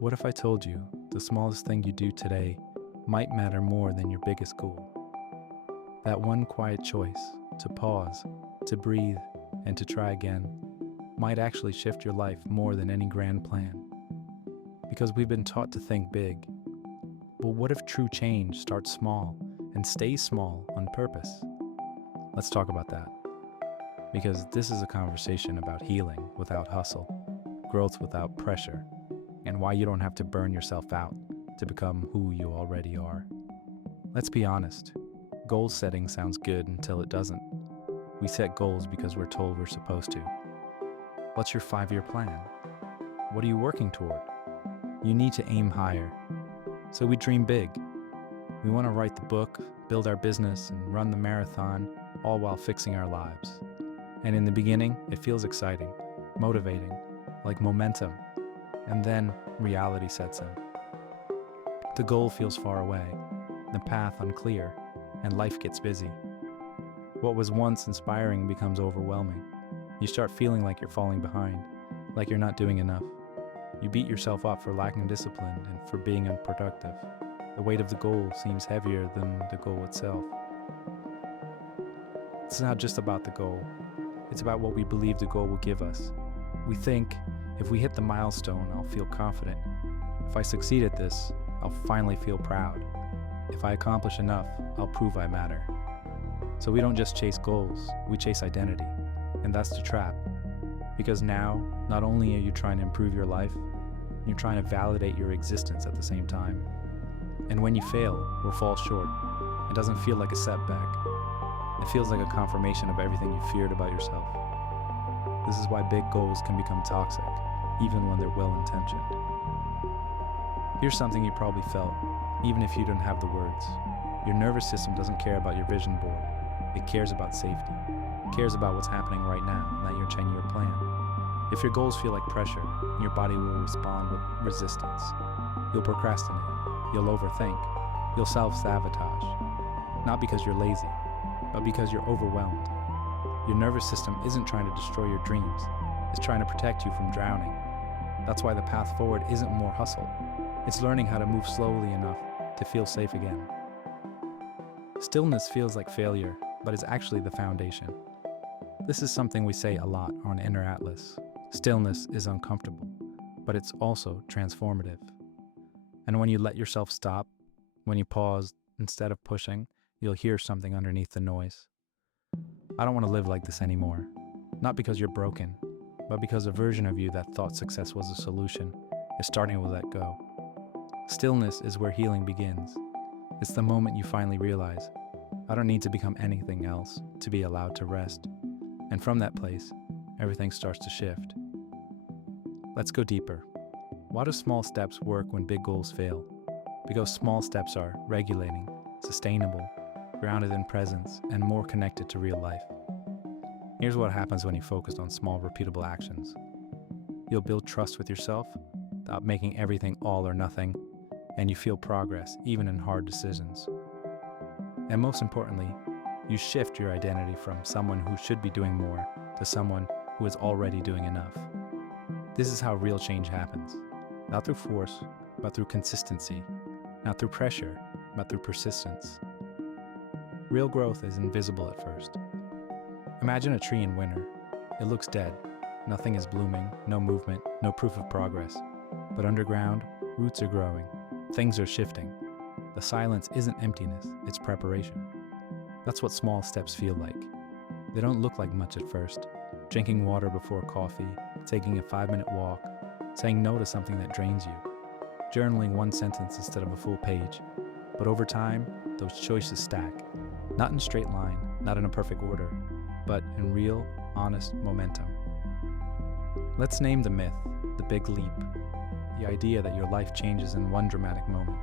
What if I told you the smallest thing you do today might matter more than your biggest goal? That one quiet choice to pause, to breathe, and to try again might actually shift your life more than any grand plan. Because we've been taught to think big. But what if true change starts small and stays small on purpose? Let's talk about that. Because this is a conversation about healing without hustle, growth without pressure, and why you don't have to burn yourself out to become who you already are. Let's be honest, goal setting sounds good until it doesn't. We set goals because we're told we're supposed to. What's your 5-year plan? What are you working toward? You need to aim higher. So we dream big. We want to write the book, build our business, and run the marathon, all while fixing our lives. And in the beginning, it feels exciting, motivating, like momentum. And then reality sets in. The goal feels far away, the path unclear, and life gets busy. What was once inspiring becomes overwhelming. You start feeling like you're falling behind, like you're not doing enough. You beat yourself up for lacking discipline and for being unproductive. The weight of the goal seems heavier than the goal itself. It's not just about the goal. It's about what we believe the goal will give us. We think, if we hit the milestone, I'll feel confident. If I succeed at this, I'll finally feel proud. If I accomplish enough, I'll prove I matter. So we don't just chase goals, we chase identity. And that's the trap. Because now, not only are you trying to improve your life, you're trying to validate your existence at the same time. And when you fail or fall short, it doesn't feel like a setback. It feels like a confirmation of everything you feared about yourself. This is why big goals can become toxic, even when they're well-intentioned. Here's something you probably felt, even if you didn't have the words. Your nervous system doesn't care about your vision board. It cares about safety. It cares about what's happening right now, not your 10-year plan. If your goals feel like pressure, your body will respond with resistance. You'll procrastinate. You'll overthink. You'll self-sabotage. Not because you're lazy, but because you're overwhelmed. Your nervous system isn't trying to destroy your dreams. It's trying to protect you from drowning. That's why the path forward isn't more hustle. It's learning how to move slowly enough to feel safe again. Stillness feels like failure, but it's actually the foundation. This is something we say a lot on Inner Atlas. Stillness is uncomfortable, but it's also transformative. And when you let yourself stop, when you pause instead of pushing, you'll hear something underneath the noise. I don't want to live like this anymore. Not because you're broken, but because a version of you that thought success was a solution is starting to let go. Stillness is where healing begins. It's the moment you finally realize, I don't need to become anything else to be allowed to rest. And from that place, everything starts to shift. Let's go deeper. Why do small steps work when big goals fail? Because small steps are regulating, sustainable, grounded in presence, and more connected to real life. Here's what happens when you focus on small, repeatable actions. You'll build trust with yourself, without making everything all or nothing, and you feel progress even in hard decisions. And most importantly, you shift your identity from someone who should be doing more to someone who is already doing enough. This is how real change happens. Not through force, but through consistency. Not through pressure, but through persistence. Real growth is invisible at first. Imagine a tree in winter. It looks dead. Nothing is blooming, no movement, no proof of progress. But underground, roots are growing. Things are shifting. The silence isn't emptiness, it's preparation. That's what small steps feel like. They don't look like much at first. Drinking water before coffee, taking a 5-minute walk, saying no to something that drains you, journaling one sentence instead of a full page. But over time, those choices stack. Not in a straight line, not in a perfect order, but in real, honest momentum. Let's name the myth, the big leap. The idea that your life changes in one dramatic moment.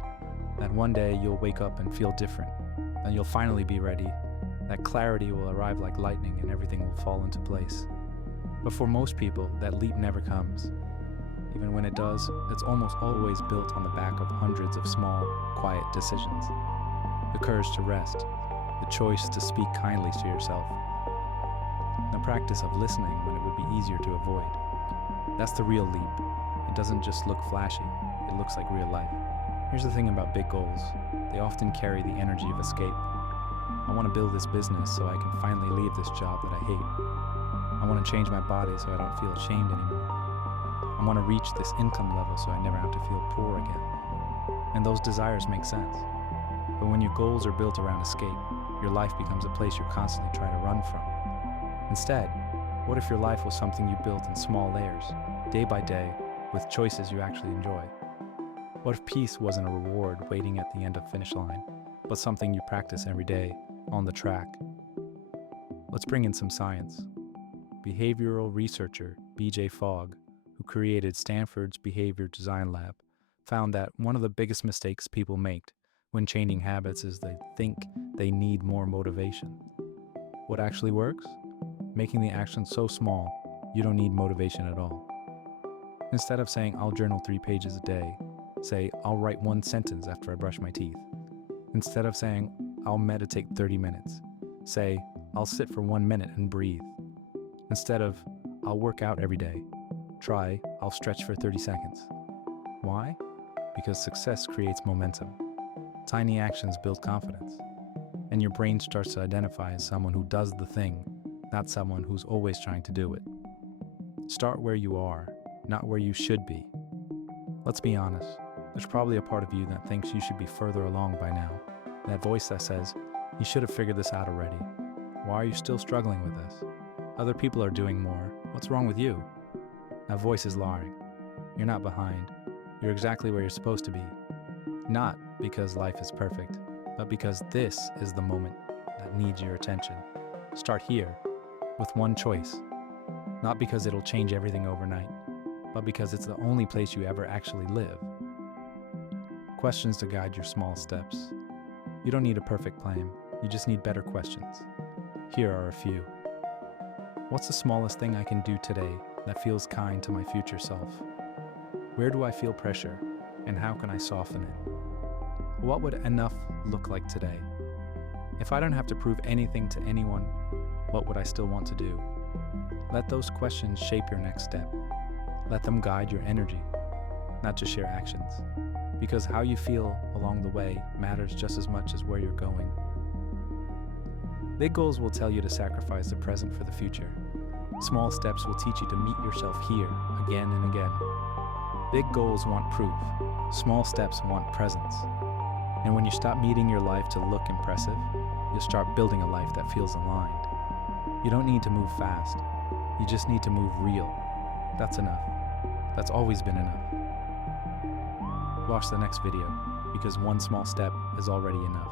That one day you'll wake up and feel different, and you'll finally be ready. That clarity will arrive like lightning and everything will fall into place. But for most people, that leap never comes. Even when it does, it's almost always built on the back of hundreds of small, quiet decisions. The courage to rest, the choice to speak kindly to yourself, the practice of listening when it would be easier to avoid. That's the real leap. It doesn't just look flashy. it looks like real life. Here's the thing about big goals. They often carry the energy of escape. I want to build this business so I can finally leave this job that I hate. I want to change my body so I don't feel ashamed anymore. I want to reach this income level so I never have to feel poor again. And those desires make sense. But when your goals are built around escape, your life becomes a place you're constantly trying to run from. Instead, what if your life was something you built in small layers, day by day, with choices you actually enjoy? What if peace wasn't a reward waiting at the end of the finish line, but something you practice every day, on the track? Let's bring in some science. Behavioral researcher B.J. Fogg, who created Stanford's Behavior Design Lab, found that one of the biggest mistakes people make when changing habits is they think they need more motivation. What actually works? Making the action so small, you don't need motivation at all. Instead of saying, I'll journal 3 pages a day, say, I'll write 1 sentence after I brush my teeth. Instead of saying, I'll meditate 30 minutes, say, I'll sit for 1 minute and breathe. Instead of, I'll work out every day, try, I'll stretch for 30 seconds. Why? Because success creates momentum. Tiny actions build confidence, and your brain starts to identify as someone who does the thing, not someone who's always trying to do it. Start where you are, not where you should be. Let's be honest, there's probably a part of you that thinks you should be further along by now. That voice that says, you should have figured this out already. Why are you still struggling with this? Other people are doing more. What's wrong with you? That voice is lying. You're not behind. You're exactly where you're supposed to be. Not because life is perfect, but because this is the moment that needs your attention. Start here, with one choice. Not because it'll change everything overnight, but because it's the only place you ever actually live. Questions to guide your small steps. You don't need a perfect plan, you just need better questions. Here are a few. What's the smallest thing I can do today that feels kind to my future self? Where do I feel pressure, and how can I soften it? What would enough look like today? If I don't have to prove anything to anyone, what would I still want to do? Let those questions shape your next step. Let them guide your energy, not just your actions. Because how you feel along the way matters just as much as where you're going. Big goals will tell you to sacrifice the present for the future. Small steps will teach you to meet yourself here again and again. Big goals want proof. Small steps want presence. And when you stop meeting your life to look impressive, you'll start building a life that feels aligned. You don't need to move fast. You just need to move real. That's enough. That's always been enough. Watch the next video, because one small step is already enough.